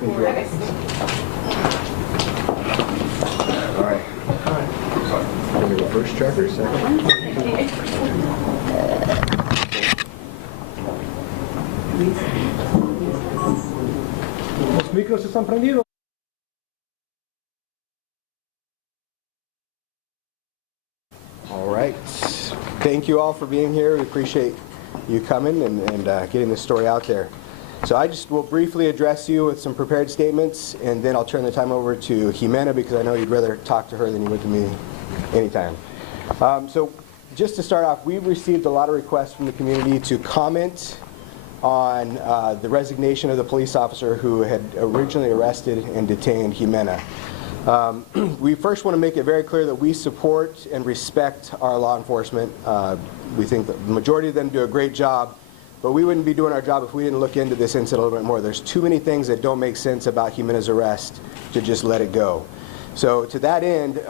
everything's ready. All right. Can we go first, Chuck, or second? Los micros están prendidos. All right. Thank you all for being here. We appreciate you coming and getting this story out there. So I just will briefly address you with some prepared statements, and then I'll turn the time over to Ximena, because I know you'd rather talk to her than you would to me anytime. So just to start off, we've received a lot of requests from the community to comment on the resignation of the police officer who had originally arrested and detained Ximena. We first want to make it very clear that we support and respect our law enforcement. We think that the majority of them do a great job, but we wouldn't be doing our job if we didn't look into this incident a little bit more. There's too many things that don't make sense about Ximena's arrest to just let it go. So to that end,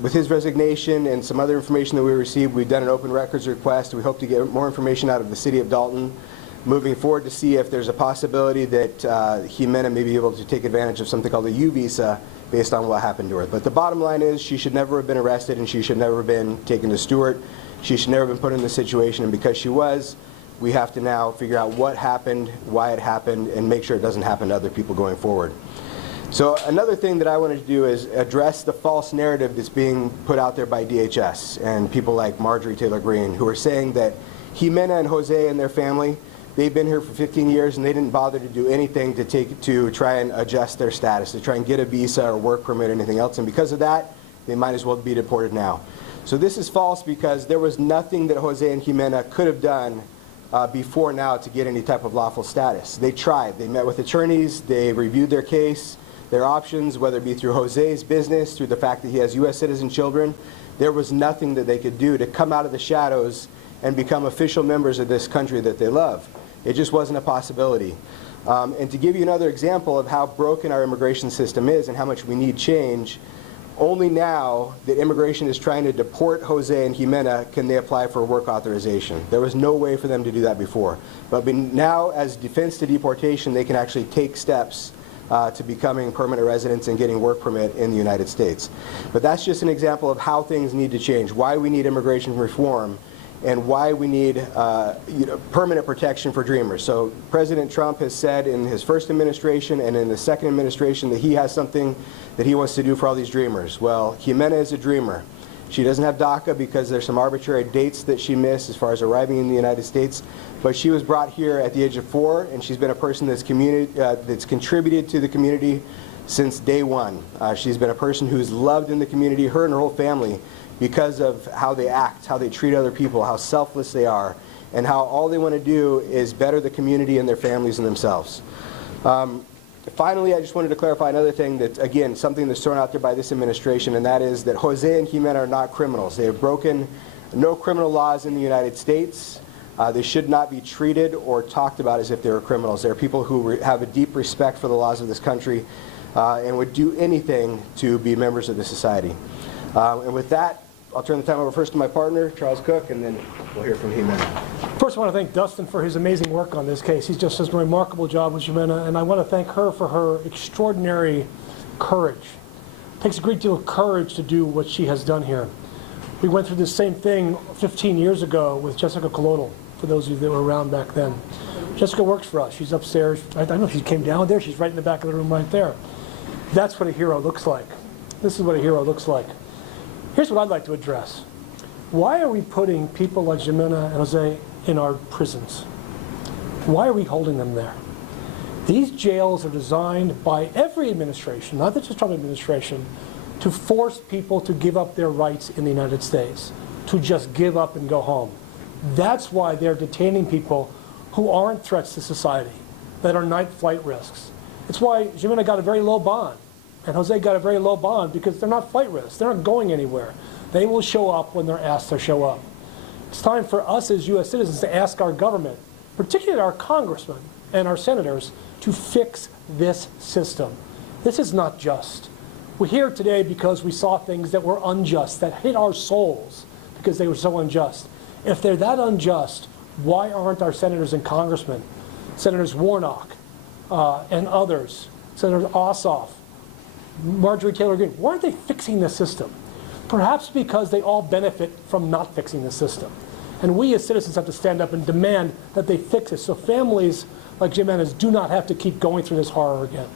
with his resignation and some other information that we received, we've done an open records request. We hope to get more information out of the city of Dalton moving forward to see if there's a possibility that Ximena may be able to take advantage of something called a U visa based on what happened to her. But the bottom line is she should never have been arrested, and she should never have been taken to Stewart. She should never have been put in this situation, and because she was, we have to now figure out what happened, why it happened, and make sure it doesn't happen to other people going forward. So another thing that I wanted to do is address the false narrative that's being put out there by DHS and people like Marjorie Taylor Greene, who are saying that Ximena and Jose and their family, they've been here for 15 years and they didn't bother to do anything to try and adjust their status, to try and get a visa or work permit or anything else, and because of that, they might as well be deported now. So this is false, because there was nothing that Jose and Ximena could have done before now to get any type of lawful status. They tried. They met with attorneys. They reviewed their case, their options, whether it be through Jose's business, through the fact that he has U.S. citizen children. There was nothing that they could do to come out of the shadows and become official members of this country that they love. It just wasn't a possibility. And to give you another example of how broken our immigration system is and how much we need change, only now that immigration is trying to deport Jose and Ximena can they apply for work authorization. There was no way for them to do that before. But now, as defense to deportation, they can actually take steps to becoming permanent residents and getting work permit in the United States. But that's just an example of how things need to change, why we need immigration reform, and why we need permanent protection for dreamers. So President Trump has said in his first administration and in the second administration that he has something that he wants to do for all these dreamers. Well, Ximena is a dreamer. She doesn't have DACA because there's some arbitrary dates that she missed as far as arriving in the United States, but she was brought here at the age of 4, and she's been a person that's contributed to the community since day one. She's been a person who's loved in the community, her and her whole family, because of how they act, how they treat other people, how selfless they are, and how all they want to do is better the community and their families and themselves. Finally, I just wanted to clarify another thing that, again, something that's thrown out there by this administration, and that is that Jose and Ximena are not criminals. They have broken no criminal laws in the United States. They should not be treated or talked about as if they were criminals. They're people who have a deep respect for the laws of this country and would do anything to be members of the society. And with that, I'll turn the time over first to my partner, Charles Cook, and then we'll hear from Ximena. First, I want to thank Dustin for his amazing work on this case. He just does a remarkable job with Ximena, and I want to thank her for her extraordinary courage. It takes a great deal of courage to do what she has done here. We went through the same thing 15 years ago with Jessica Colodal, for those of you that were around back then. Jessica works for us. She's upstairs. I don't know if she came down there. She's right in the back of the room right there. That's what a hero looks like. This is what a hero looks like. Here's what I'd like to address. Why are we putting people like Ximena and Jose in our prisons? Why are we holding them there? These jails are designed by every administration, not the Trump administration, to force people to give up their rights in the United States, to just give up and go home. That's why they're detaining people who aren't threats to society, that are night flight risks. It's why Ximena got a very low bond. And Jose got a very low bond because they're not flight risks. They're not going anywhere. They will show up when they're asked to show up. It's time for us as U.S. citizens to ask our government, particularly our congressmen and our senators, to fix this system. This is not just. We're here today because we saw things that were unjust, that hit our souls because they were so unjust. If they're that unjust, why aren't our senators and congressmen, Senators Warnock, and others, Senator Ossoff, Marjorie Taylor Greene, why aren't they fixing the system? Perhaps because they all benefit from not fixing the system. And we as citizens have to stand up and demand that they fix it so families like Ximena's do not have to keep going through this horror again.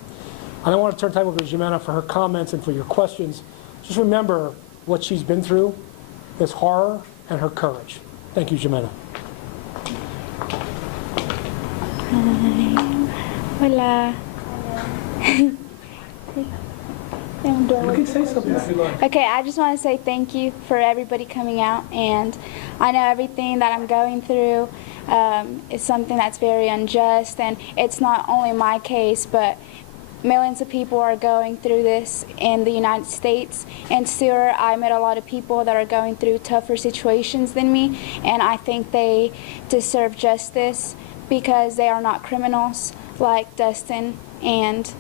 And I want to turn time over to Ximena for her comments and for your questions. Just remember what she's been through, this horror, and her courage. Thank you, Ximena. Hola. You can say something if you like. Okay, I just want to say thank you for everybody coming out, and I know everything that I'm going through is something that's very unjust, and it's not only my case, but millions of people are going through this in the United States. And Stewart, I met a lot of people that are going through tougher situations than me, and I think they deserve justice because they are not criminals like Dustin and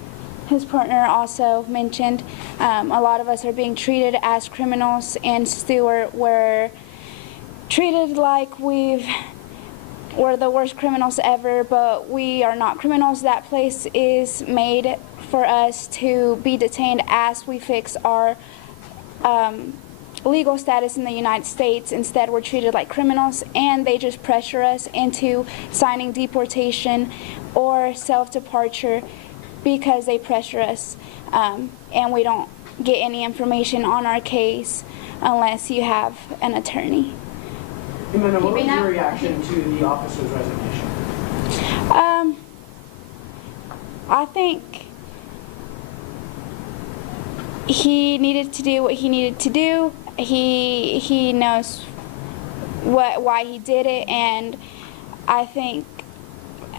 his partner also mentioned. A lot of us are being treated as criminals, and Stewart, we're treated like we're the worst criminals ever, but we are not criminals. That place is made for us to be detained as we fix our legal status in the United States. Instead, we're treated like criminals, and they just pressure us into signing deportation or self-departure because they pressure us, and we don't get any information on our case unless you have an attorney. Ximena, what was your reaction to the officer's resignation? I think he needed to do what he needed to do. He knows why he did it, and I think,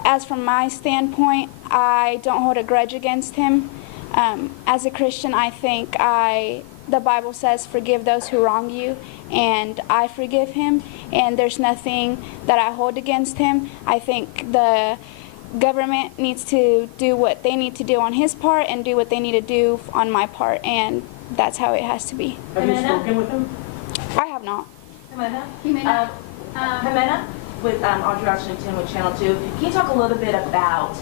as from my standpoint, I don't hold a grudge against him. As a Christian, I think the Bible says, forgive those who wrong you, and I forgive him, and there's nothing that I hold against him. I think the government needs to do what they need to do on his part and do what they need to do on my part, and that's how it has to be. Have you spoken with him? I have not. Ximena, with Audrey Washington with Channel 2, can you talk a little bit about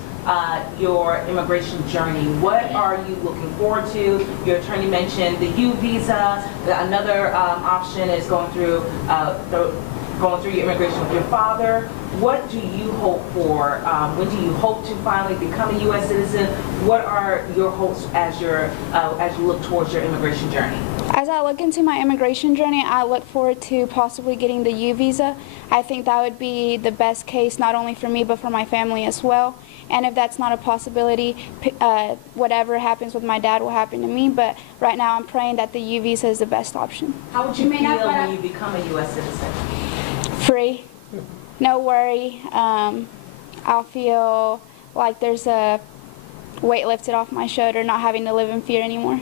your immigration journey? What are you looking forward to? Your attorney mentioned the U visa. Another option is going through your immigration with your father. What do you hope for? When do you hope to finally become a U.S. citizen? What are your hopes as you look towards your immigration journey? As I look into my immigration journey, I look forward to possibly getting the U visa. I think that would be the best case, not only for me, but for my family as well. And if that's not a possibility, whatever happens with my dad will happen to me. But right now, I'm praying that the U visa is the best option. How would you feel when you become a U.S. citizen? Free, no worry. I'll feel like there's a weight lifted off my shoulder, not having to live in fear anymore.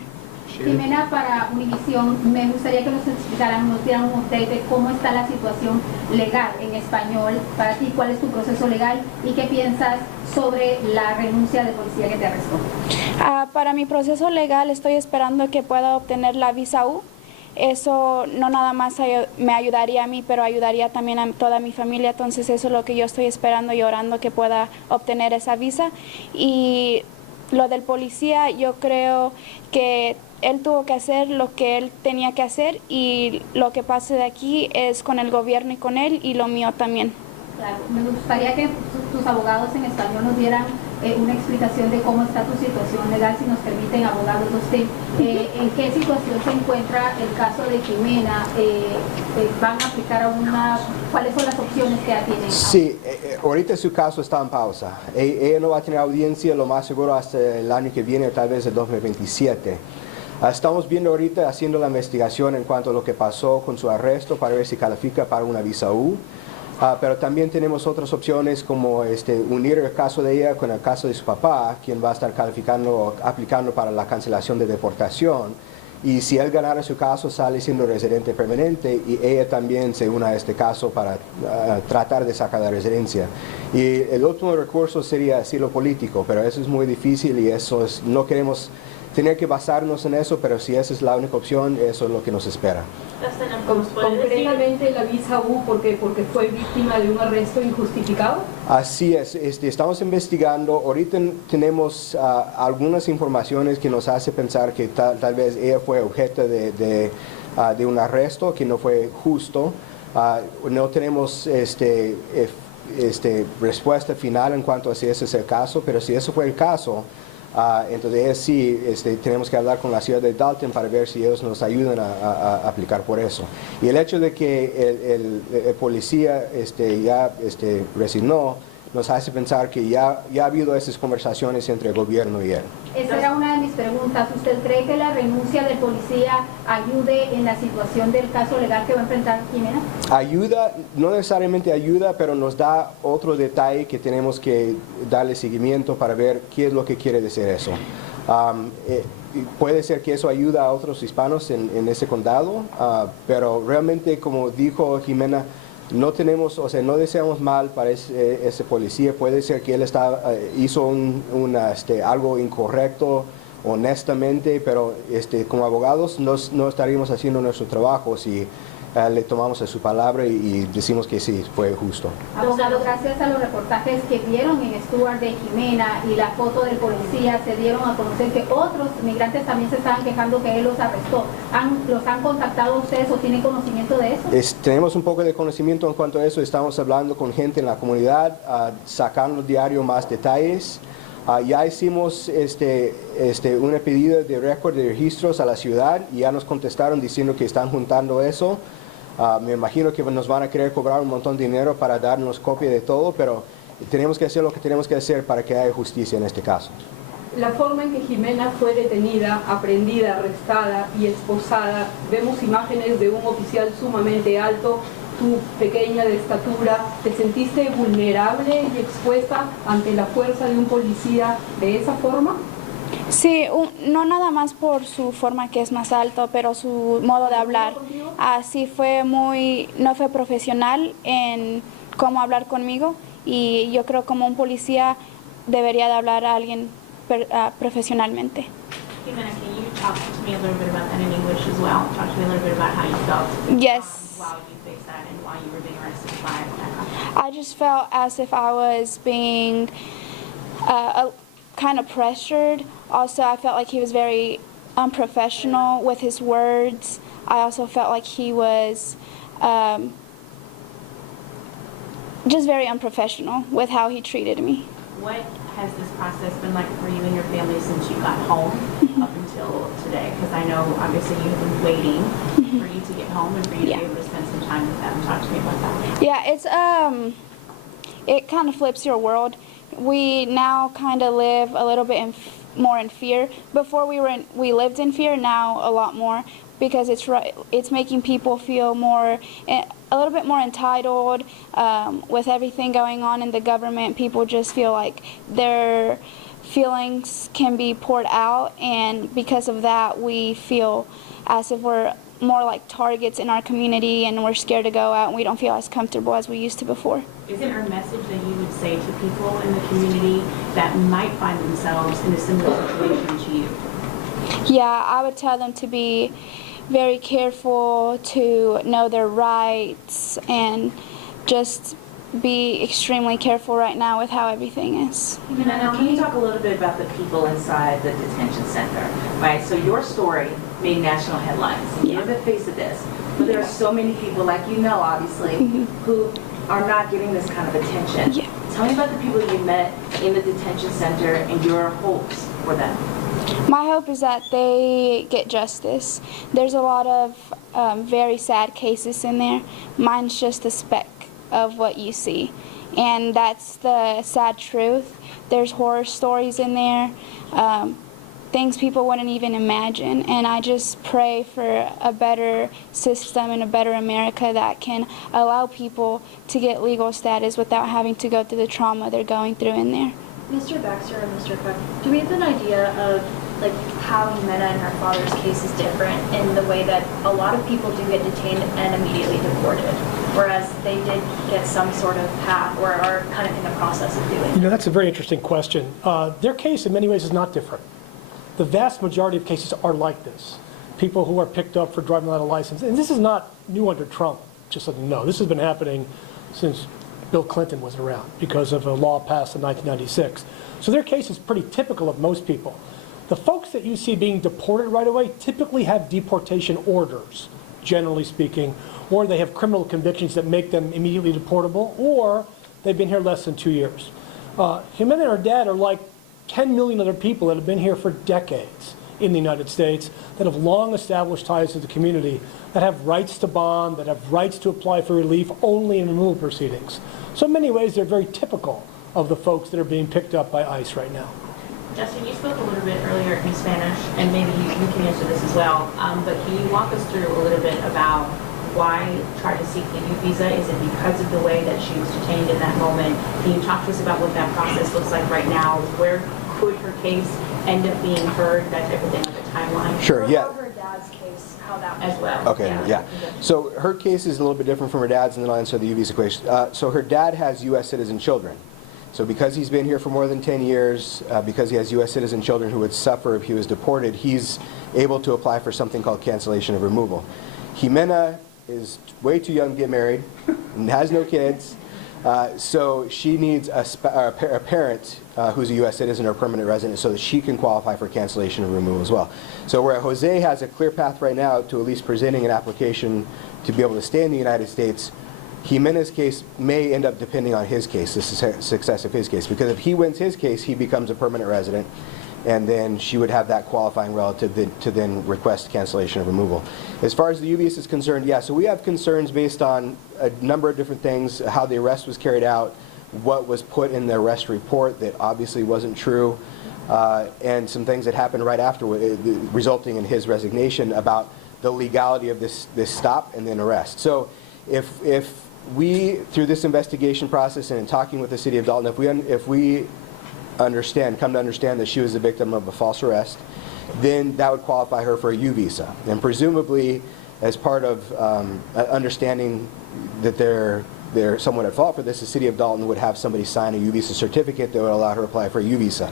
Ximena, para Univisión, me gustaría que nos explicaran, nos dieran un update de cómo está la situación legal en español para ti, cuál es tu proceso legal y qué piensas sobre la renuncia del policía que te arrestó. Para mi proceso legal estoy esperando que pueda obtener la visa U. Eso no nada más me ayudaría a mí, pero ayudaría también a toda mi familia. Entonces eso es lo que yo estoy esperando y orando, que pueda obtener esa visa. Y lo del policía, yo creo que él tuvo que hacer lo que él tenía que hacer, y lo que pase de aquí es con el gobierno y con él, y lo mío también. Claro, me gustaría que tus abogados en español nos dieran una explicación de cómo está tu situación legal, si nos permiten, abogados, usted, en qué situación se encuentra el caso de Ximena, van a aplicar ¿cuáles son las opciones que ya tienen? Sí, ahorita su caso está en pausa. Ella no va a tener audiencia lo más seguro hasta el año que viene, tal vez el 2027. Estamos viendo ahorita, haciendo la investigación en cuanto a lo que pasó con su arresto para ver si califica para una visa U. Pero también tenemos otras opciones como unir el caso de ella con el caso de su papá, quien va a estar aplicando para la cancelación de deportación. Y si él ganara su caso, sale siendo residente permanente, y ella también se une a este caso para tratar de sacar la residencia. Y el último recurso sería asilo político, pero eso es muy difícil, y eso no queremos tener que basarnos en eso, pero si esa es la única opción, eso es lo que nos espera. Concretamente la visa U porque fue víctima de un arresto injustificado. Así es, estamos investigando. Ahorita tenemos algunas informaciones que nos hace pensar que tal vez ella fue objeto de un arresto que no fue justo. No tenemos respuesta final en cuanto a si ese es el caso, pero si ese fue el caso, entonces sí tenemos que hablar con la ciudad de Dalton para ver si ellos nos ayudan a aplicar por eso. Y el hecho de que el policía ya resignó nos hace pensar que ya ha habido esas conversaciones entre el gobierno y él. Esa era una de mis preguntas. ¿Usted cree que la renuncia del policía ayude en la situación del caso legal que va a enfrentar Ximena? Ayuda, no necesariamente ayuda, pero nos da otro detalle que tenemos que darle seguimiento para ver qué es lo que quiere decir eso. Puede ser que eso ayuda a otros hispanos en ese condado, pero realmente, como dijo Ximena, no tenemos, no deseamos mal para ese policía. Puede ser que él hizo algo incorrecto honestamente, pero como abogados no estaríamos haciendo nuestro trabajo si le tomamos a su palabra y decimos que sí, fue justo. Abogado, gracias a los reportajes que vieron en Stewart de Ximena y la foto del policía, se dieron a conocer que otros migrantes también se estaban quejando que él los arrestó. ¿Los han contactado ustedes o tienen conocimiento de eso? Tenemos un poco de conocimiento en cuanto a eso. Estamos hablando con gente en la comunidad, sacando diario más detalles. Ya hicimos una pedida de récord de registros a la ciudad y ya nos contestaron diciendo que están juntando eso. Me imagino que nos van a querer cobrar un montón de dinero para darnos copia de todo, pero tenemos que hacer lo que tenemos que hacer para que haya justicia en este caso. La forma en que Ximena fue detenida, aprehendida, arrestada y esposada, vemos imágenes de un oficial sumamente alto, tú pequeña de estatura. ¿Te sentiste vulnerable y expuesta ante la fuerza de un policía de esa forma? Sí, no nada más por su forma que es más alto, pero su modo de hablar. Así no fue profesional en cómo hablar conmigo, y yo creo como un policía debería de hablar a alguien profesionalmente. Ximena, can you talk to me a little bit about that in English as well? Talk to me a little bit about how you felt. Yes. While you faced that and while you were being arrested by I just felt as if I was being kind of pressured. Also, I felt like he was very unprofessional with his words. I also felt like he was just very unprofessional with how he treated me. What has this process been like for you and your family since you got home up until today? Because I know obviously you've been waiting for you to get home and for you to be able to spend some time with them. Talk to me about that. Yeah, it kind of flips your world. We now kind of live a little bit more in fear. Before we lived in fear, now a lot more, because it's making people feel a little bit more entitled. With everything going on in the government, people just feel like their feelings can be poured out, and because of that, we feel as if we're more like targets in our community, and we're scared to go out, and we don't feel as comfortable as we used to before. Is there a message that you would say to people in the community that might find themselves in a similar situation to you? Yeah, I would tell them to be very careful, to know their rights, and just be extremely careful right now with how everything is. Now, can you talk a little bit about the people inside the detention center? Right, so your story made national headlines, and you're the face of this, but there are so many people, like you know, obviously, who are not getting this kind of attention. Yeah. Tell me about the people you met in the detention center and your hopes for them. My hope is that they get justice. There's a lot of very sad cases in there. Mine's just a speck of what you see, and that's the sad truth. There's horror stories in there, things people wouldn't even imagine, and I just pray for a better system and a better America that can allow people to get legal status without having to go through the trauma they're going through in there. Mr. Baxter and Mr. Cook, do we have an idea of how Ximena and her father's case is different in the way that a lot of people do get detained and immediately deported, whereas they did get some sort of path or are kind of in the process of doing? You know, that's a very interesting question. Their case in many ways is not different. The vast majority of cases are like this. People who are picked up for driving without a license. And this is not new under Trump, just so you know. This has been happening since Bill Clinton was around because of a law passed in 1996. So their case is pretty typical of most people. The folks that you see being deported right away typically have deportation orders, generally speaking, or they have criminal convictions that make them immediately deportable, or they've been here less than 2 years. Ximena and her dad are like 10 million other people that have been here for decades in the United States, that have long established ties to the community, that have rights to bond, that have rights to apply for relief only in removal proceedings. So in many ways, they're very typical of the folks that are being picked up by ICE right now. Justin, you spoke a little bit earlier in Spanish, and maybe you can answer this as well, but can you walk us through a little bit about why try to seek the U visa? Is it because of the way that she was detained in that moment? Can you talk to us about what that process looks like right now? Where could her case end up being heard, that type of thing, like a timeline? Sure, yeah. Or her dad's case, how that As well. Okay, yeah. So her case is a little bit different from her dad's, and then I'll answer the U visa question. So her dad has U.S. citizen children. So because he's been here for more than 10 years, because he has U.S. citizen children who would suffer if he was deported, he's able to apply for something called cancellation of removal. Ximena is way too young to get married and has no kids, so she needs a parent who's a U.S. citizen or permanent resident so that she can qualify for cancellation of removal as well. So where Jose has a clear path right now to at least presenting an application to be able to stay in the United States, Ximena's case may end up depending on his case, the success of his case, because if he wins his case, he becomes a permanent resident, and then she would have that qualifying relative to then request cancellation of removal. As far as the U visa is concerned, yeah, so we have concerns based on a number of different things, how the arrest was carried out, what was put in the arrest report that obviously wasn't true, and some things that happened right after, resulting in his resignation about the legality of this stop and then arrest. So if we, through this investigation process and in talking with the city of Dalton, if we come to understand that she was the victim of a false arrest, then that would qualify her for a U visa. And presumably, as part of understanding that they're somewhat at fault for this, the city of Dalton would have somebody sign a U visa certificate that would allow her to apply for a U visa.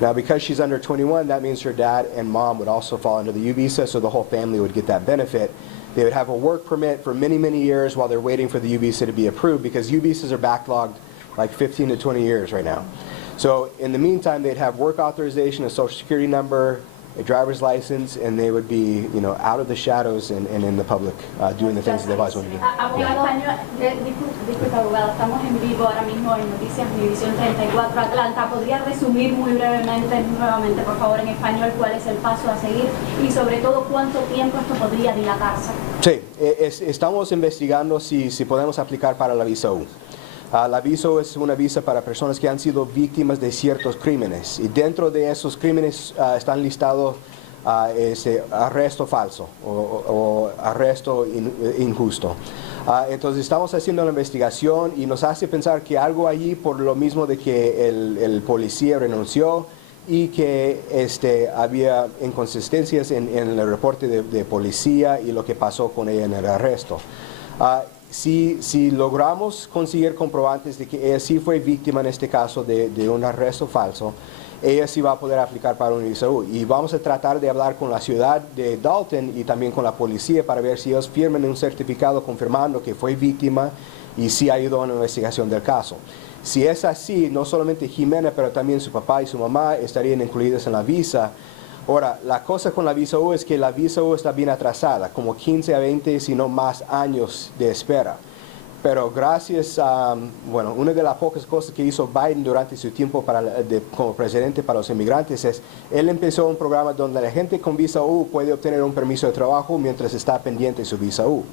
Now, because she's under 21, that means her dad and mom would also fall under the U visa, so the whole family would get that benefit. They would have a work permit for many, many years while they're waiting for the U visa to be approved, because U visas are backlogged like 15 to 20 years right now. So in the meantime, they'd have work authorization, a social security number, a driver's license, and they would be, out of the shadows and in the public doing the things that they've always wanted to do. Abogado, disculpa, abogado, estamos en vivo ahora mismo en Noticias Univisión 34 Atlanta. ¿Podría resumir muy brevemente, nuevamente, por favor, en español, cuál es el paso a seguir y sobre todo cuánto tiempo esto podría dilatarse? Sí, estamos investigando si podemos aplicar para la visa U. La visa U es una visa para personas que han sido víctimas de ciertos crímenes, y dentro de esos crímenes están listados arresto falso o arresto injusto. Entonces estamos haciendo una investigación y nos hace pensar que algo allí, por lo mismo de que el policía renunció y que había inconsistencias en el reporte de policía y lo que pasó con ella en el arresto. Si logramos conseguir comprobantes de que ella sí fue víctima en este caso de un arresto falso, ella sí va a poder aplicar para un visa U. Y vamos a tratar de hablar con la ciudad de Dalton y también con la policía para ver si ellos firman un certificado confirmando que fue víctima y sí ha ido a una investigación del caso. Si es así, no solamente Ximena, pero también su papá y su mamá estarían incluidos en la visa. Ahora, la cosa con la visa U es que la visa U está bien atrasada, como 15 a 20, si no más años de espera. Pero gracias a, una de las pocas cosas que hizo Biden durante su tiempo como presidente para los inmigrantes es, él empezó un programa donde la gente con visa U puede obtener un permiso de trabajo mientras está pendiente su visa U.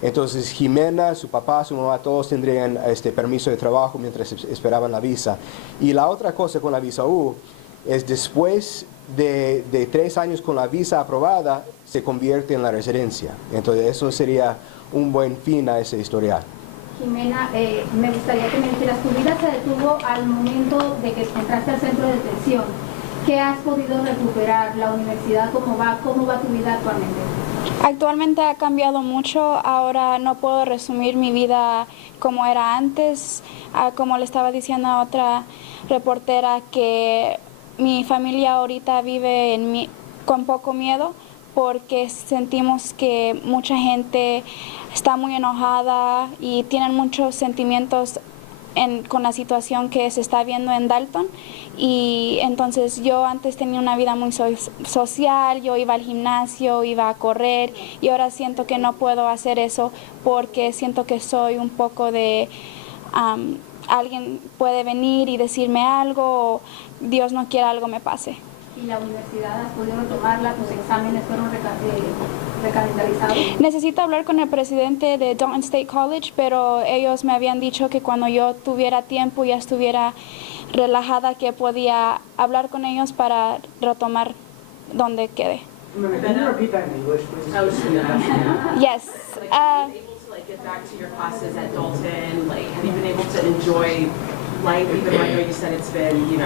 Entonces Ximena, su papá, su mamá, todos tendrían permiso de trabajo mientras esperaban la visa. Y la otra cosa con la visa U es después de 3 años con la visa aprobada, se convierte en la residencia. Entonces eso sería un buen fin a ese historial. Ximena, me gustaría que me dijeras, tu vida se detuvo al momento de que entraste al centro de detención. ¿Qué has podido recuperar? ¿La universidad cómo va? ¿Cómo va tu vida actualmente? Actualmente ha cambiado mucho. Ahora no puedo resumir mi vida como era antes. Como le estaba diciendo a otra reportera, que mi familia ahorita vive con poco miedo porque sentimos que mucha gente está muy enojada y tienen muchos sentimientos con la situación que se está viendo en Dalton. Y entonces yo antes tenía una vida muy social, yo iba al gimnasio, iba a correr, y ahora siento que no puedo hacer eso porque siento que soy un poco de alguien puede venir y decirme algo, o Dios no quiera algo me pase. ¿Y la universidad has podido retomarla? ¿Tus exámenes fueron recalendarizados? Necesito hablar con el presidente de Dalton State College, pero ellos me habían dicho que cuando yo tuviera tiempo, ya estuviera relajada, que podía hablar con ellos para retomar donde quedé. Can you repeat that in English, please? I was just gonna ask you. Yes. Like, have you been able to get back to your classes at Dalton? Like, have you been able to enjoy life, even though you said it's been,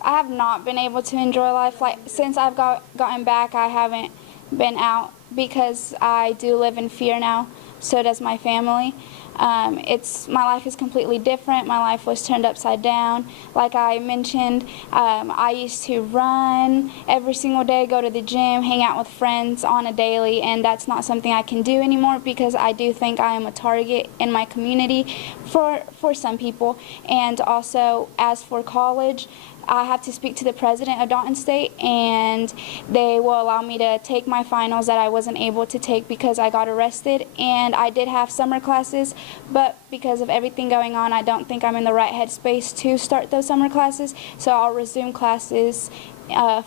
I have not been able to enjoy life. Like, since I've gotten back, I haven't been out because I do live in fear now. So does my family. My life is completely different. My life was turned upside down. Like I mentioned, I used to run every single day, go to the gym, hang out with friends on a daily, and that's not something I can do anymore because I do think I am a target in my community for some people. And also, as for college, I have to speak to the president of Dalton State, and they will allow me to take my finals that I wasn't able to take because I got arrested. And I did have summer classes, but because of everything going on, I don't think I'm in the right headspace to start those summer classes, so I'll resume classes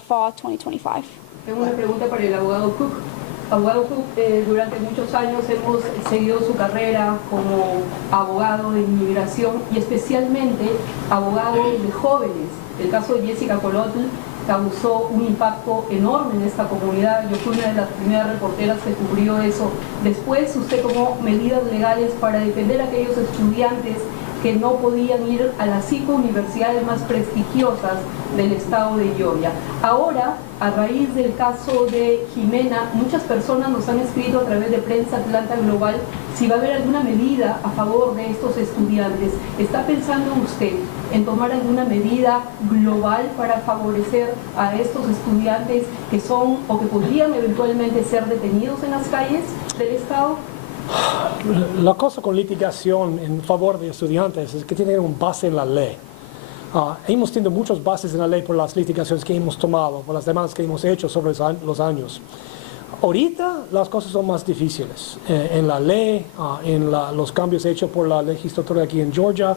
fall 2025. Tengo una pregunta para el abogado Cook. Abogado Cook, durante muchos años hemos seguido su carrera como abogado de inmigración y especialmente abogado de jóvenes. El caso de Jessica Colotl causó un impacto enorme en esta comunidad. Yo fui una de las primeras reporteras que cubrió eso. Después usted tomó medidas legales para defender a aquellos estudiantes que no podían ir a las 5 universidades más prestigiosas del estado de Georgia. Ahora, a raíz del caso de Ximena, muchas personas nos han escrito a través de Prensa Atlanta Global si va a haber alguna medida a favor de estos estudiantes. ¿Está pensando usted en tomar alguna medida global para favorecer a estos estudiantes que son o que podrían eventualmente ser detenidos en las calles del estado? La cosa con litigación en favor de estudiantes es que tiene un base en la ley. Hemos tenido muchas bases en la ley por las litigaciones que hemos tomado, por las demandas que hemos hecho sobre los años. Ahorita las cosas son más difíciles en la ley, en los cambios hechos por la legislatura aquí en Georgia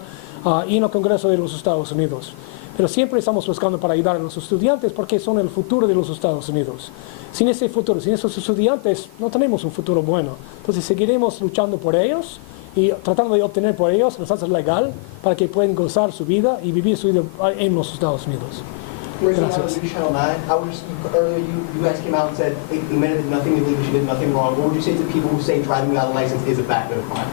y en el Congreso de los Estados Unidos. Pero siempre estamos buscando para ayudar a los estudiantes porque son el futuro de los Estados Unidos. Sin ese futuro, sin esos estudiantes, no tenemos un futuro bueno. Entonces seguiremos luchando por ellos y tratando de obtener por ellos la estatus legal para que puedan gozar su vida y vivir su vida en los Estados Unidos. Gracias. Earlier you guys came out and said Ximena did nothing illegal, she did nothing wrong. What would you say to people who say driving without a license is a fact of crime?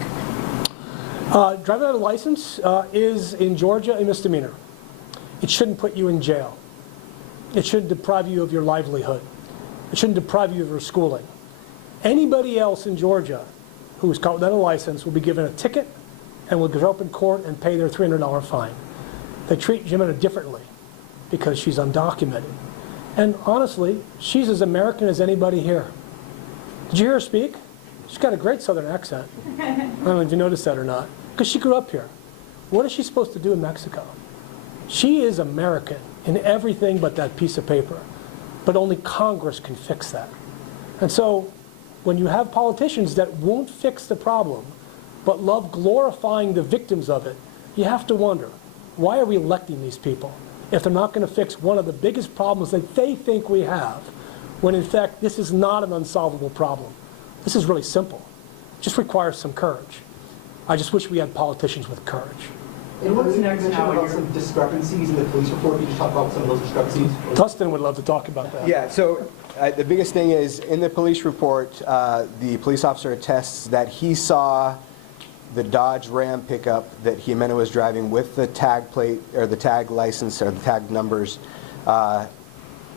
Driving without a license is in Georgia a misdemeanor. It shouldn't put you in jail. It shouldn't deprive you of your livelihood. It shouldn't deprive you of your schooling. Anybody else in Georgia who is caught without a license will be given a ticket and will go up in court and pay their $300 fine. They treat Ximena differently because she's undocumented. And honestly, she's as American as anybody here. Did you hear her speak? She's got a great southern accent. I don't know if you noticed that or not, because she grew up here. What is she supposed to do in Mexico? She is American in everything but that piece of paper. But only Congress can fix that. And so when you have politicians that won't fix the problem, but love glorifying the victims of it, you have to wonder, why are we electing these people if they're not going to fix one of the biggest problems that they think we have, when in fact this is not an unsolvable problem. This is really simple. It just requires some courage. I just wish we had politicians with courage. And what is the mention about some discrepancies in the police report? Can you just talk about some of those discrepancies? Dustin would love to talk about that. Yeah, so the biggest thing is in the police report, the police officer attests that he saw the Dodge Ram pickup that Ximena was driving with the tag plate or the tag license or the tag numbers,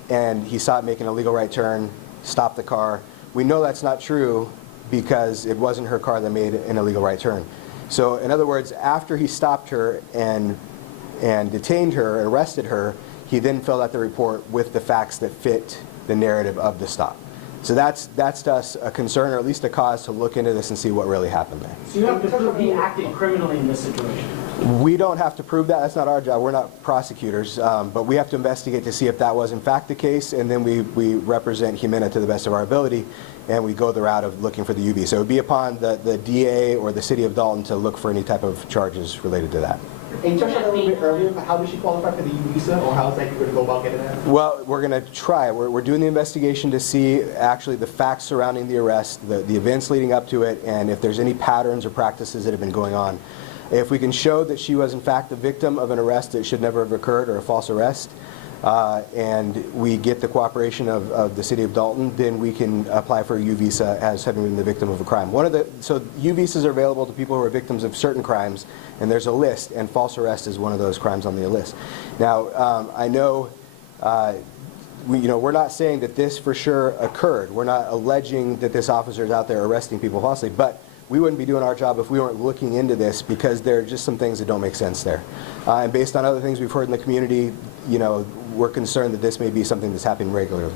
and he saw it make an illegal right turn, stopped the car. We know that's not true because it wasn't her car that made an illegal right turn. So in other words, after he stopped her and detained her, arrested her, He then filled out the report with the facts that fit the narrative of the stop. So that's to us a concern, or at least a cause to look into this and see what really happened there. So you have to prove he acted criminally in this situation? We don't have to prove that. That's not our job. We're not prosecutors. But we have to investigate to see if that was in fact the case, and then we represent Ximena to the best of our ability, and we go the route of looking for the UV. So it would be upon the DA or the City of Dalton to look for any type of charges related to that. And you touched on that a little bit earlier, but how does she qualify for the U visa, or how is that going to go about getting that? Well, we're going to try. We're doing the investigation to see actually the facts surrounding the arrest, the events leading up to it, and if there's any patterns or practices that have been going on. If we can show that she was in fact the victim of an arrest that should never have occurred, or a false arrest, and we get the cooperation of the City of Dalton, then we can apply for a U visa as having been the victim of a crime. So U visas are available to people who are victims of certain crimes, and there's a list, and false arrest is one of those crimes on the list. Now, I know we're not saying that this for sure occurred. We're not alleging that this officer is out there arresting people falsely, but we wouldn't be doing our job if we weren't looking into this, because there are just some things that don't make sense there. And based on other things we've heard in the community, we're concerned that this may be something that's happening regularly.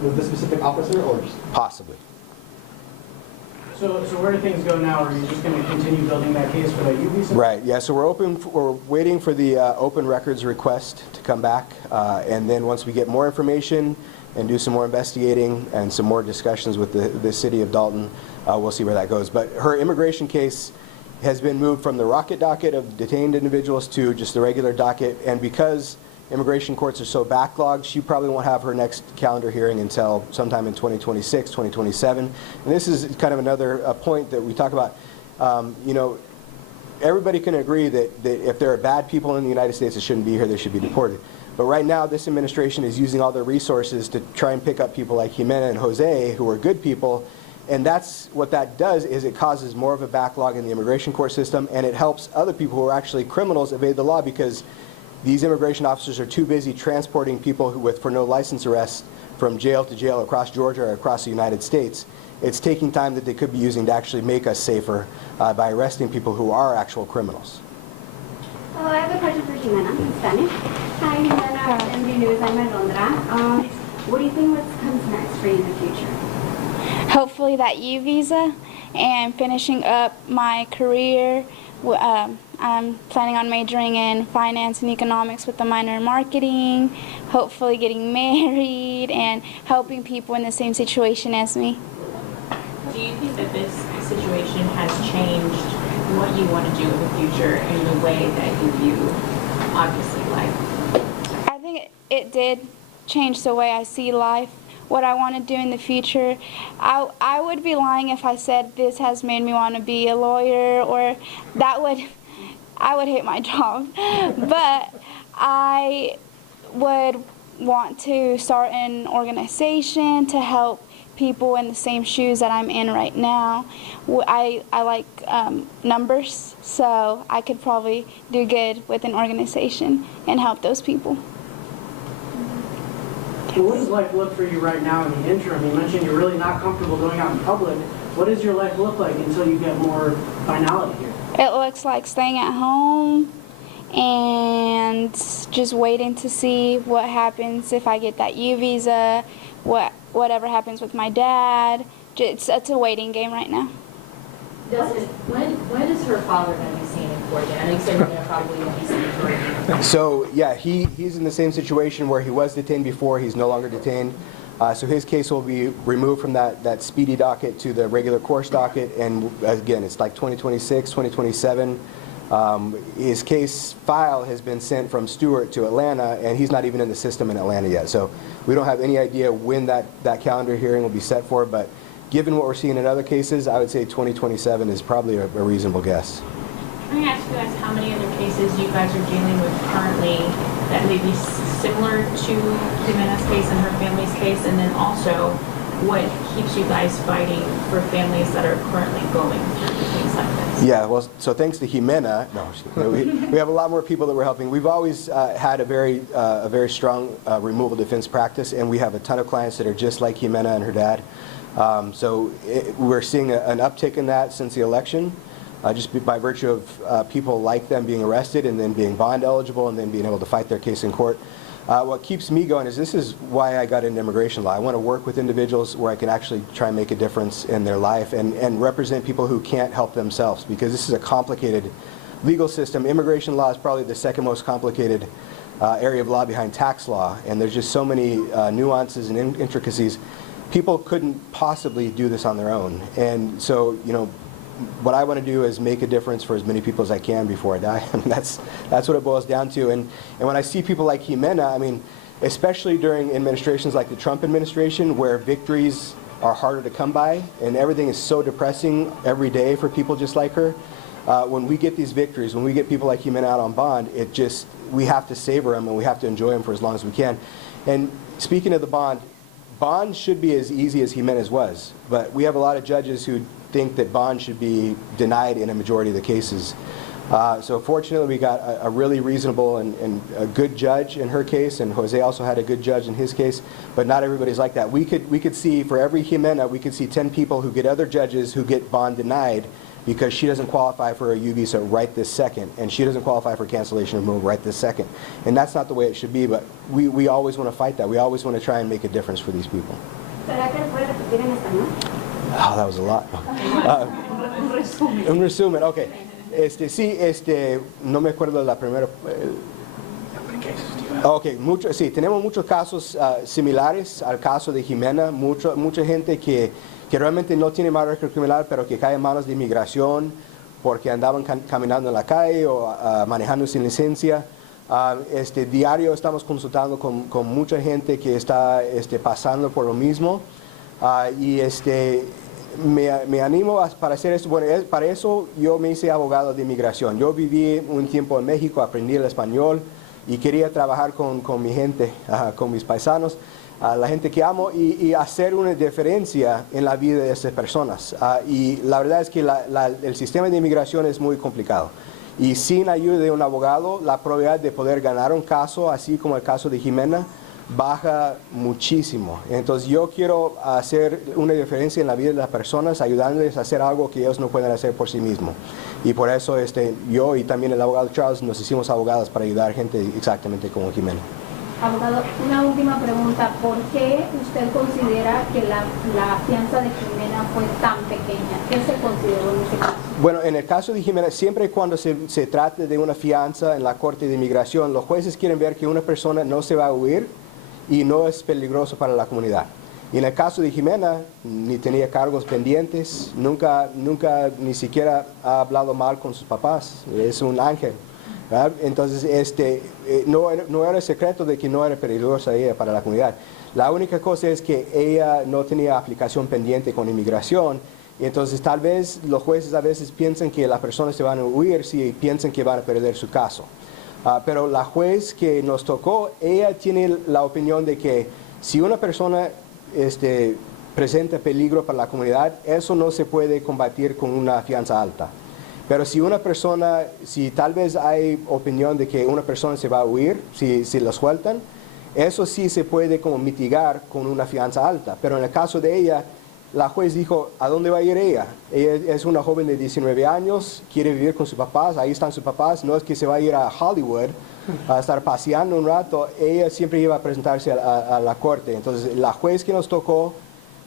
With the specific officer, or just? Possibly. So where do things go now? Are you just going to continue building that case for that U visa? Right, yeah, so we're waiting for the open records request to come back, and then once we get more information and do some more investigating and some more discussions with the City of Dalton, we'll see where that goes. But her immigration case has been moved from the rocket docket of detained individuals to just the regular docket, and because immigration courts are so backlogged, she probably won't have her next calendar hearing until sometime in 2026, 2027. And this is kind of another point that we talk about. Everybody can agree that if there are bad people in the United States that shouldn't be here, they should be deported. But right now, this administration is using all their resources to try and pick up people like Ximena and Jose, who are good people. And that's what that does, is it causes more of a backlog in the immigration court system, and it helps other people who are actually criminals evade the law, because these immigration officers are too busy transporting people for no license arrest from jail to jail across Georgia or across the United States. It's taking time that they could be using to actually make us safer by arresting people who are actual criminals. Oh, I have a question for Ximena in Spanish. Hi, Ximena, MD News. I'm Alondra. What do you think comes next for you in the future? Hopefully that U visa and finishing up my career. I'm planning on majoring in finance and economics with a minor in marketing, hopefully getting married and helping people in the same situation as me. Do you think that this situation has changed what you want to do in the future in the way that you view, obviously, life? I think it did change the way I see life, what I want to do in the future. I would be lying if I said this has made me want to be a lawyer, or I would hate my job. But I would want to start an organization to help people in the same shoes that I'm in right now. I like numbers, so I could probably do good with an organization and help those people. Well, what does life look for you right now in the interim? You mentioned you're really not comfortable going out in public. What does your life look like until you get more finality here? It looks like staying at home and just waiting to see what happens if I get that U visa, whatever happens with my dad. It's a waiting game right now. When is her father going to be seen in court again? I know you said we're going to probably won't be seen in court again. So yeah, he's in the same situation where he was detained before. He's no longer detained. So his case will be removed from that speedy docket to the regular course docket, and again, it's like 2026, 2027. His case file has been sent from Stewart to Atlanta, and he's not even in the system in Atlanta yet. So we don't have any idea when that calendar hearing will be set for, but given what we're seeing in other cases, I would say 2027 is probably a reasonable guess. Can I ask you guys how many other cases you guys are dealing with currently that may be similar to Ximena's case and her family's case, and then also what keeps you guys fighting for families that are currently going through things like this? Yeah, well, so thanks to Ximena, we have a lot more people that we're helping. We've always had a very strong removal defense practice, and we have a ton of clients that are just like Ximena and her dad. We're seeing an uptick in that since the election, just by virtue of people like them being arrested and then being bond eligible and then being able to fight their case in court. What keeps me going is this is why I got into immigration law. I want to work with individuals where I can actually try and make a difference in their life and represent people who can't help themselves, because this is a complicated legal system. Immigration law is probably the second most complicated area of law behind tax law, and there's just so many nuances and intricacies. People couldn't possibly do this on their own, and so, you know, what I want to do is make a difference for as many people as I can before I die. I mean, that's what it boils down to. And when I see people like Ximena, I mean, especially during administrations like the Trump administration, where victories are harder to come by and everything is so depressing every day for people just like her, when we get these victories, when we get people like Ximena out on bond, we have to savor them and we have to enjoy them for as long as we can. And speaking of the bond should be as easy as Ximena's was, but we have a lot of judges who think that bond should be denied in a majority of the cases. So fortunately, we got a really reasonable and a good judge in her case, and Jose also had a good judge in his case, but not everybody's like that. We could see, for every Ximena, we could see 10 people who get other judges who get bond denied because she doesn't qualify for a U visa right this second, and she doesn't qualify for cancellation of removal right this second. And that's not the way it should be, but we always want to fight that. We always want to try and make a difference for these people. ¿Será que puede repetir en español? Oh, that was a lot. Un resumen, ok. Sí, no me acuerdo la primera. Ok, sí, tenemos muchos casos similares al caso de Ximena. Mucha gente que realmente no tiene mal récord criminal, pero que cae en manos de inmigración porque andaban caminando en la calle o manejando sin licencia. Diario estamos consultando con mucha gente que está pasando por lo mismo. Y me animo para hacer esto. Bueno, para eso yo me hice abogado de inmigración. Yo viví un tiempo en México, aprendí el español y quería trabajar con mi gente, con mis paisanos, la gente que amo, y hacer una diferencia en la vida de estas personas. Y la verdad es que el sistema de inmigración es muy complicado. Y sin ayuda de un abogado, la probabilidad de poder ganar un caso, así como el caso de Ximena, baja muchísimo. Entonces yo quiero hacer una diferencia en la vida de las personas, ayudándoles a hacer algo que ellos no pueden hacer por sí mismos. Y por eso yo y también el abogado Charles nos hicimos abogados para ayudar a gente exactamente como Ximena. Abogado, una última pregunta. ¿Por qué usted considera que la fianza de Ximena fue tan pequeña? ¿Qué se consideró en ese caso? Bueno, en el caso de Ximena, siempre cuando se trate de una fianza en la Corte de Inmigración, los jueces quieren ver que una persona no se va a huir y no es peligroso para la comunidad. Y en el caso de Ximena, ni tenía cargos pendientes, nunca ni siquiera ha hablado mal con sus papás, es un ángel, ¿verdad? Entonces, no era secreto de que no era peligrosa ella para la comunidad. La única cosa es que ella no tenía aplicación pendiente con inmigración, y entonces tal vez los jueces a veces piensan que las personas se van a huir si piensan que van a perder su caso. Pero la juez que nos tocó, ella tiene la opinión de que si una persona presenta peligro para la comunidad, eso no se puede combatir con una fianza alta. Pero si tal vez hay opinión de que una persona se va a huir, si la sueltan, eso sí se puede como mitigar con una fianza alta. Pero en el caso de ella, la juez dijo, ¿a dónde va a ir ella? Ella es una joven de 19 años, quiere vivir con sus papás, ahí están sus papás, no es que se va a ir a Hollywood a estar paseando un rato, ella siempre iba a presentarse a la corte. Entonces, la juez que nos tocó,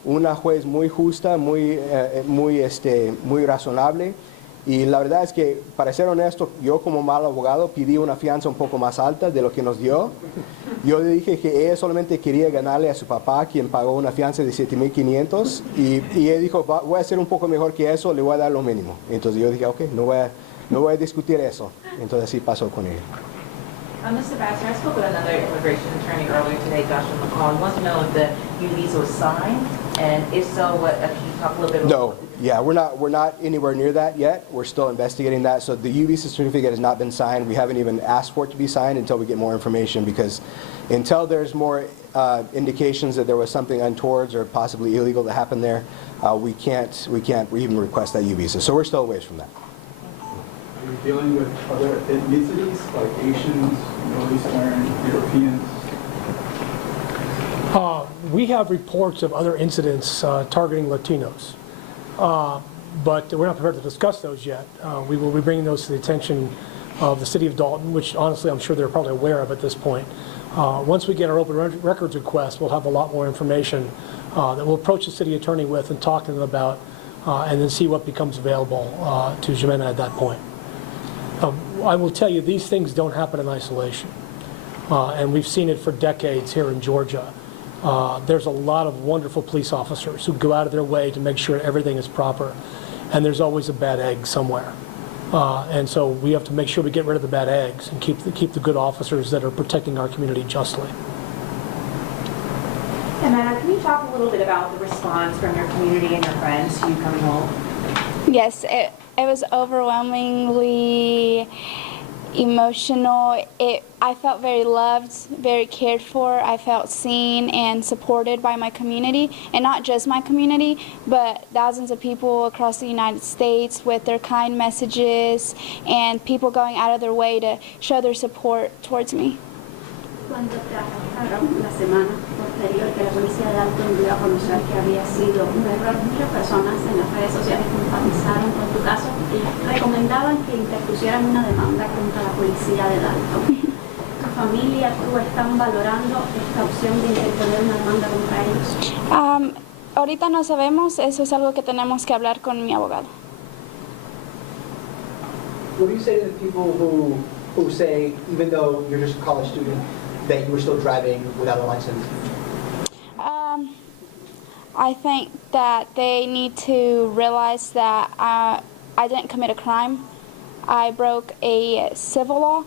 una juez muy justa, muy razonable, y la verdad es que, para ser honesto, yo como mal abogado pedí una fianza un poco más alta de lo que nos dio. Yo le dije que ella solamente quería ganarle a su papá, quien pagó una fianza de $7,500, y ella dijo, voy a hacer un poco mejor que eso, le voy a dar lo mínimo. Entonces yo dije, ok, no voy a discutir eso. Entonces así pasó con ella. Mr. Baxter, I spoke with another immigration attorney earlier today, Joshua McCall. He wants to know if the U visa was signed, and if so, can you talk a little bit about? No, yeah, we're not anywhere near that yet. We're still investigating that. So the U visa certificate has not been signed. We haven't even asked for it to be signed until we get more information, because until there's more indications that there was something untoward or possibly illegal that happened there, we can't even request that U visa. So we're still a ways from that. Are you dealing with other ethnicities like Asians, Middle Eastern, Europeans? We have reports of other incidents targeting Latinos, but we're not prepared to discuss those yet. We will be bringing those to the attention of the city of Dalton, which honestly I'm sure they're probably aware of at this point. Once we get our open records request, we'll have a lot more information that we'll approach the city attorney with and talk to them about, and then see what becomes available to Ximena at that point. I will tell you, these things don't happen in isolation, and we've seen it for decades here in Georgia. There's a lot of wonderful police officers who go out of their way to make sure everything is proper, and there's always a bad egg somewhere. And so we have to make sure we get rid of the bad eggs and keep the good officers that are protecting our community justly. Ximena, can you talk a little bit about the response from your community and your friends to you coming home? Yes, it was overwhelmingly emotional. I felt very loved, very cared for. I felt seen and supported by my community, and not just my community, but thousands of people across the United States with their kind messages and people going out of their way to show their support towards me. Cuando trabajaron la semana posterior que la policía de Dalton dio a conocer que había sido un error, muchas personas en las redes sociales empatizaron con tu caso y recomendaban que interpusieran una demanda contra la policía de Dalton. ¿Tu familia, tú están valorando esta opción de interponer una demanda contra ellos? Ahorita no sabemos, eso es algo que tenemos que hablar con mi abogado. What do you say to the people who say, even though you're just a college student, that you were still driving without a license? I think that they need to realize that I didn't commit a crime. I broke a civil law,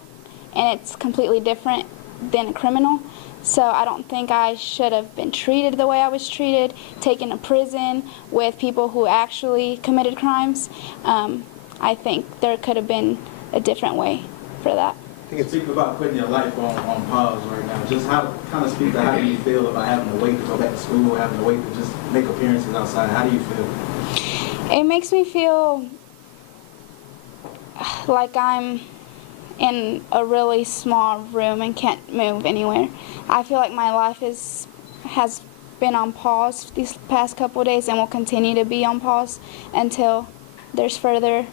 and it's completely different than a criminal. So I don't think I should have been treated the way I was treated, taken to prison with people who actually committed crimes. I think there could have been a different way for that. Speak about putting your life on pause right now. Just speak to how do you feel about having to wait to go back to school, having to wait to just make appearances outside. How do you feel? It makes me feel like I'm in a really small room and can't move anywhere. I feel like my life has been on pause these past couple of days and will continue to be on pause until there's further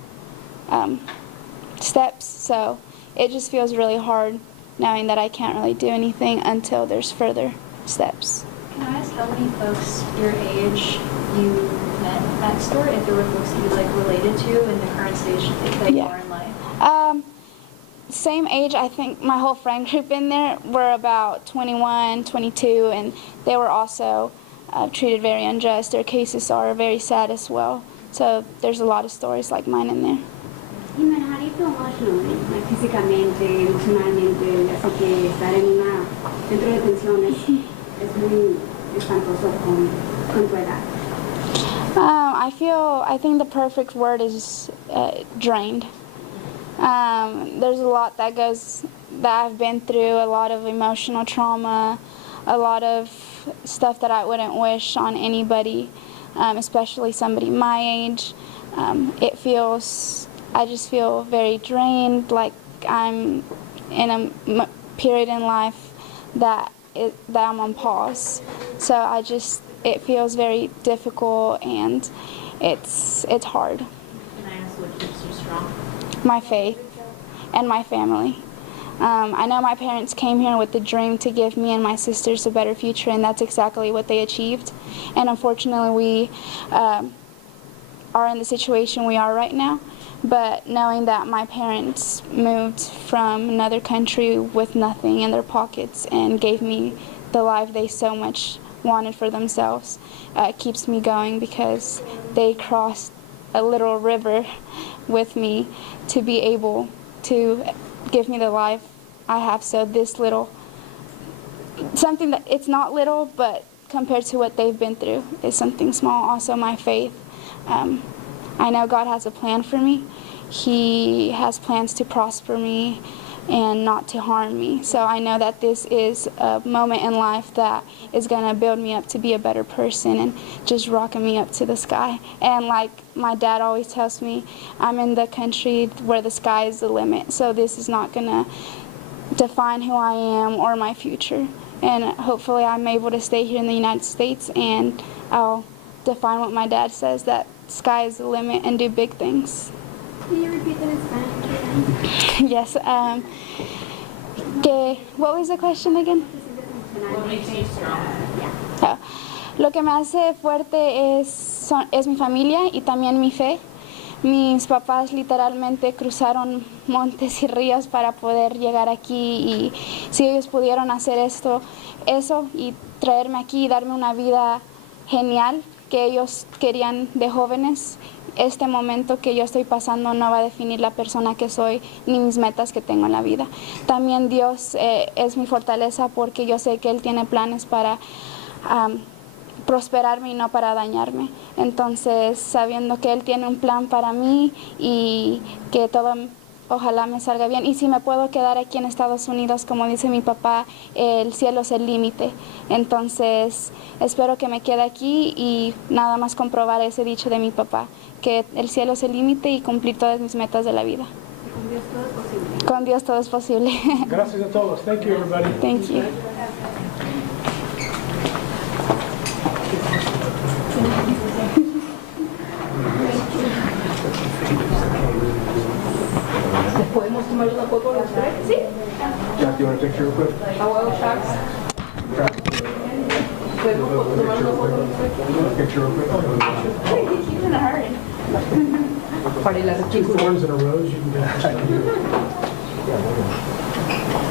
steps. So it just feels really hard knowing that I can't really do anything until there's further steps. Can I ask how many folks your age you met at Stewart, if there were folks that you related to in the current stage that you are in life? Same age. I think my whole friend group in there were about 21, 22, and they were also treated very unjust. Their cases are very sad as well. So there's a lot of stories like mine in there. Ximena, how do you feel emotionally, like físicamente, emocionalmente? Así que estar en una centro de detención es muy espantoso con tu edad. I think the perfect word is drained. There's a lot that I've been through, a lot of emotional trauma, a lot of stuff that I wouldn't wish on anybody, especially somebody my age. I just feel very drained, like I'm in a period in life that I'm on pause. So it feels very difficult and it's hard. Can I ask what keeps you strong? My faith and my family. I know my parents came here with the dream to give me and my sisters a better future, and that's exactly what they achieved. And unfortunately, we are in the situation we are right now. But knowing that my parents moved from another country with nothing in their pockets and gave me the life they so much wanted for themselves keeps me going, because they crossed a literal river with me to be able to give me the life I have. So this little, something that it's not little, but compared to what they've been through is something small. Also my faith. I know God has a plan for me. He has plans to prosper me and not to harm me. So I know that this is a moment in life that is going to build me up to be a better person and just rocking me up to the sky. And like my dad always tells me, I'm in the country where the sky is the limit. So this is not going to define who I am or my future. And hopefully I'm able to stay here in the United States and I'll define what my dad says, that sky is the limit, and do big things. Can you repeat that in Spanish? Yes. What was the question again? What makes you strong? Ah, Lo que me hace fuerte es mi familia y también mi fe. Mis papás literalmente cruzaron montes y ríos para poder llegar aquí, y si ellos pudieron hacer eso y traerme aquí y darme una vida genial que ellos querían de jóvenes, este momento que yo estoy pasando no va a definir la persona que soy ni mis metas que tengo en la vida. También Dios es mi fortaleza, porque yo sé que Él tiene planes para prosperarme y no para dañarme. Entonces, sabiendo que Él tiene un plan para mí y que todo ojalá me salga bien. Y si me puedo quedar aquí en Estados Unidos, como dice mi papá, el cielo es el límite. Entonces, espero que me quede aquí y nada más comprobar ese dicho de mi papá, que el cielo es el límite, y cumplir todas mis metas de la vida. Con Dios todo es posible. Gracias a todos. Thank you, everybody. Thank you. ¿Podemos tomar una foto los tres? Sí. Jack, do you want a picture real quick? Abogado Sharks. ¿Podemos tomar una foto los tres? Picture real quick? He's in a hurry. Para el 2 forms and a rose, you can get.